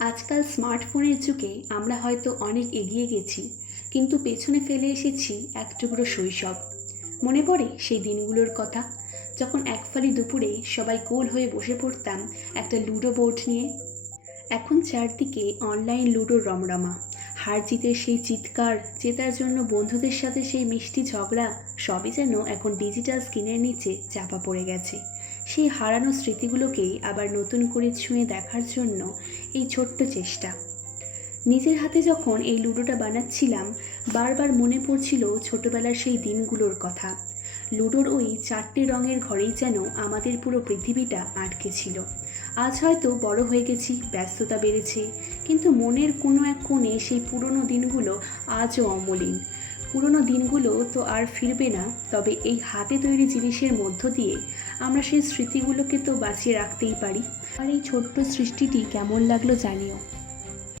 আজকাল স্মার্টফোনের যুগে আমরা হয়তো অনেক এগিয়ে গেছি, কিন্তু পেছনে ফেলে এসেছি এক টুকরো শৈশব। মনে পড়ে সেই দিনগুলোর কথা, যখন একফালি দুপুরে সবাই গোল হয়ে বসে পড়তাম একটা লুডো বোর্ড নিয়ে। এখন চারদিকে অনলাইন লুডোর রমরমা, হার জিতের সেই চিৎকার, জেতার জন্য বন্ধুদের সাথে সেই মিষ্টি ঝগড়া, সবই যেন এখন ডিজিটাল স্ক্রিনের নিচে চাপা পড়ে গেছে। সেই হারানো স্মৃতিগুলোকেই আবার নতুন করে ছুঁয়ে দেখার জন্য এই ছোট্ট চেষ্টা। নিজের হাতে যখন এই লুডোটা বানাচ্ছিলাম, বারবার মনে পড়ছিল ছোটবেলার সেই দিনগুলোর কথা। লুডোর ওই চারটে রঙের ঘরেই যেন আমাদের পুরো পৃথিবীটা আটকে ছিল। আজ হয়তো বড় হয়ে গেছি, ব্যস্ততা বেড়েছে, কিন্তু মনের কোনো এক কোণে সেই পুরনো দিনগুলো আজও অমলিন। পুরনো দিনগুলো তো আর ফিরবে না, তবে এই হাতে তৈরি জিনিসের মধ্য দিয়ে আমরা সেই স্মৃতিগুলোকে তো বাঁচিয়ে রাখতেই পারি। আর এই ছোট্ট সৃষ্টিটি কেমন লাগলো জানিও।